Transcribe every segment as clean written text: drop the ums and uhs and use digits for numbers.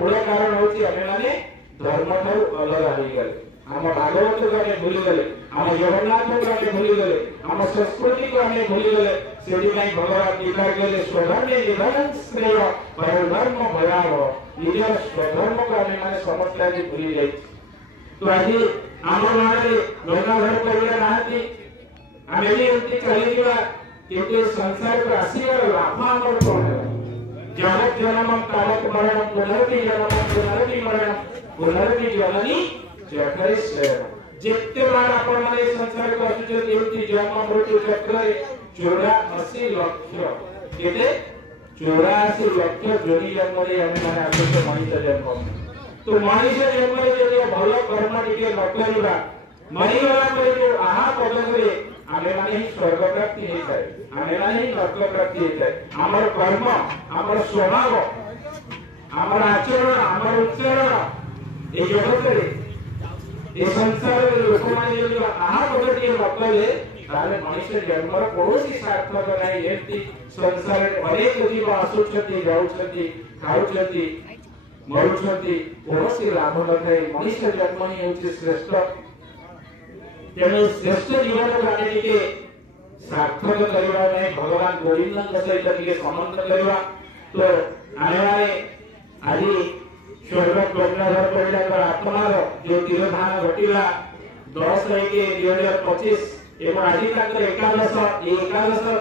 मूल कारण होची आमे माने धर्म ठारू अलग आही गले आम भागवत को आमे भूली गले आम जगन्नाथ को आमे भूली गले आम संस्कृति को आमे भूली गले सेठी नाही भगवान टीका केले स्वधर्मे निधनं श्रेय परधर्म भयावह निज स्वधर्म को आमे माने समस्त आदि भूली जाई तो आज आम माने गंगाधर करिया नाहती आमे भी उनती चली जिवा किंतु संसार को आसीबार लाभ हमर कोन जगत जन्मम तारक मरणम पुनरपि जन्मम पुनरपि मरणम पुनरपि जननी चक्रे शरणम जितने बार आपण माने संसार को आसुचती होती जन्म मृत्यु चक्र 84 लाख केते 84 लाख जोड़ी जन्म रे हम माने आसुच मनुष्य जन्म तो मनुष्य जन्म रे जो भलो कर्म टिके न करिबा मरि गला परे जो आहा पदरे आमे माने ही स्वर्ग प्राप्ति हे जाय आमे माने ही नरक प्राप्ति हे जाय हमर कर्म हमर स्वभाव हमर आचरण हमर उच्चारण ए जगत रे ए संसार रे लोक माने जो आहा पदरे न कले ताले मनुष्य जन्मर कोनोसी सार्थक नाही एती संसार रे अनेक जीव आसुचती जाउचती खाउचती मरुचती कोनोसी लाभ नथाय मनुष्य जन्म ही होची श्रेष्ठ तेणु श्रेष्ठ जीवन को टिके सार्थक करवा में भगवान गोविंद सहित टिके संबंध करवा तो आने वाले आज स्वर्ग गंगाधर परिवार आत्मार जो तिरोधान घटिला 10 के 2025 एवं आज तक एकादश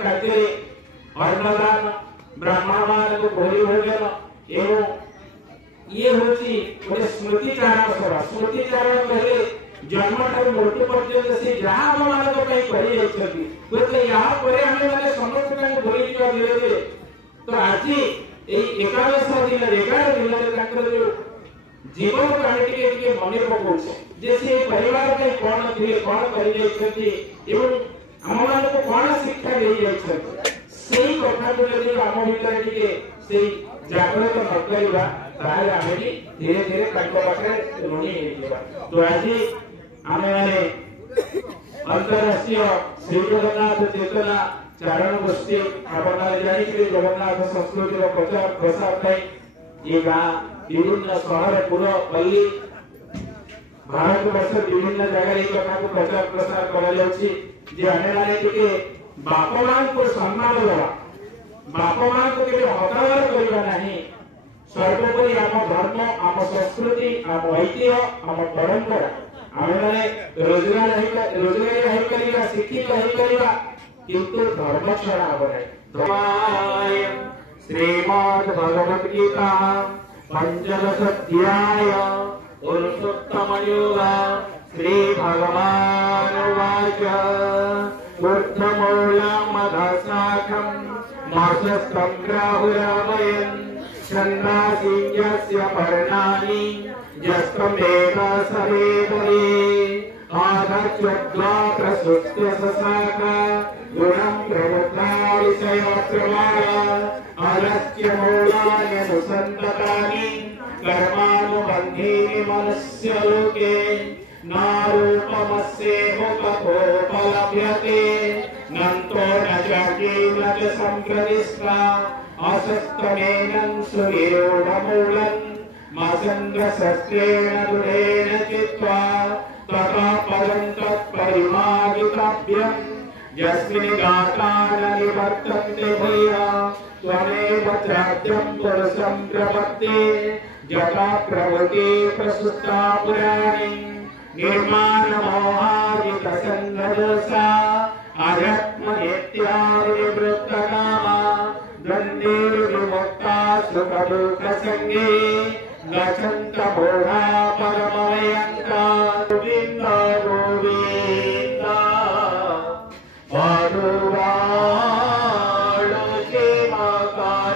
कार्य अन्नदान ब्राह्मण को भोरी भोजन एवं ये होची गोटे स्मृति चारण सभा स्मृति चारण कहले जन्म ठार मृत्यु पर्यंत से जहाँ हम मान को कहीं करी जाइछथि बोले यहाँ परे हमें माने समस्त को भोली जीवा धीरे धीरे तो आज ए 11 दिन रे ताकर जो जीवन काहे टिके मने पकोछ जे से परिवार के कोन थिले कोन करी जाइछथि एवं हम मान को कोन शिक्षा दे जाइछथि सेही कथा को यदि हम भीतर टिके सेही जागृत न करिबा ताले आमे धीरे धीरे ताको पाखे ऋणी हेइबा तो आज आमे माने अंतरराष्ट्रीय श्री जगन्नाथ चेतना चारण गोष्ठी आपण जानि कि जगन्नाथ संस्कृति रो प्रचार प्रसार ପାଇଁ ये गां विभिन्न शहर पुर पल्ली भारत वर्ष विभिन्न जगह रे कथा को प्रचार प्रसार करा जाउछि जे आमे माने टिके बाप मां को सम्मान देबा बाप मां को के हतार करबा नाही सर्वोपरि आम धर्म आम संस्कृति आम ऐतिह्य आम परंपरा आमे माने रोजगार है करिया शिक्षित है करिया किंतु धर्म छड़ा बने धर्माय श्रीमद् भगवत गीता पंचदश अध्याय पुरुषोत्तम योग श्री भगवान वाच ऊर्ध्वमूलम् अधःशाखम् मासस्तं ग्राहुरावयन् छन्दांसि यस्य पर्णानि यस्त्वमेव सवेदये आधत्स्वद्वा प्रसुप्त्य ससाका गुणं प्रवृद्धा विषयप्रमाणा अलस्य मूलान्यनुसन्ततानि कर्मानुबन्धीनि मनुष्यलोके नारूपमस्येहोपलभ्यते नन्तो न चाकी न च सम्प्रतिष्ठा असस्तमेनं सुविरूढमूलम् मासन्द्रशस्त्रेण दृढेन चित्वा तथा पदं तत्परिमार्गितव्यम् यस्मिन् गाता न निवर्तन्ते भूया त्वमेव चाद्यं पुरुषं प्रपत्ते यथा प्रवृत्ति प्रसुप्ता पुराणी निर्माणमोहादितसन्नदोषा आध्यात्मनित्यादिवृत्तकामा द्वन्द्वैर्विमुक्ता सुखदुःखसङ्गे गच्छन्त मूढा परमयन्ता गोविन्द गोविन्द पादुवाळु सेमकारान्न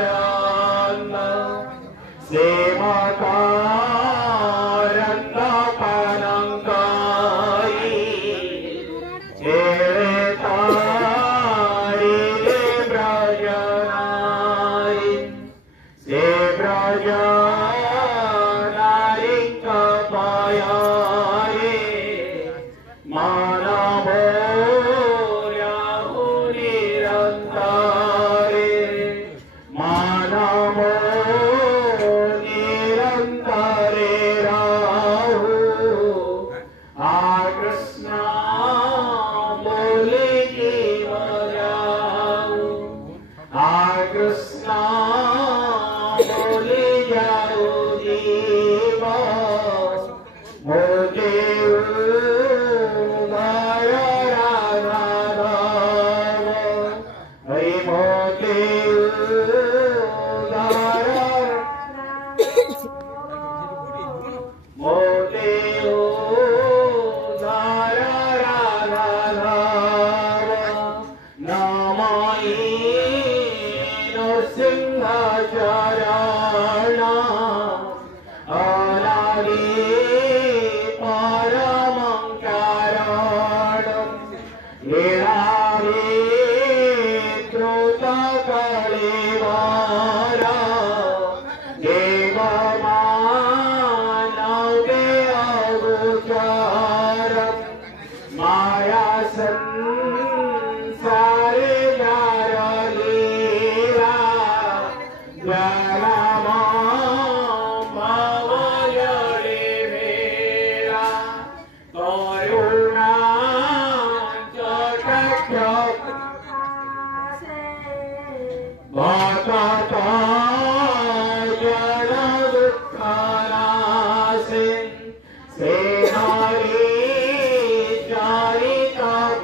सेमकारान्न पानङ्कायि चेतारि ब्रजनाय से ब्रजनाय कपायारे मानवो निरन्तारे मानवो निरन्तारे जाऊ जीव मोठे उदार राधाधर हरी मोठे उदार मोठे उदार राधाधर नमामि नृसिंह चरण अनादि परमं कारणं लीलाधि द्रुत कलेवर देवमानवे अगोचरं माया संसारे लीला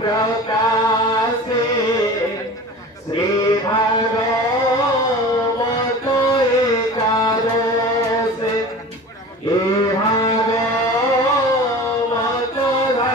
प्रकाश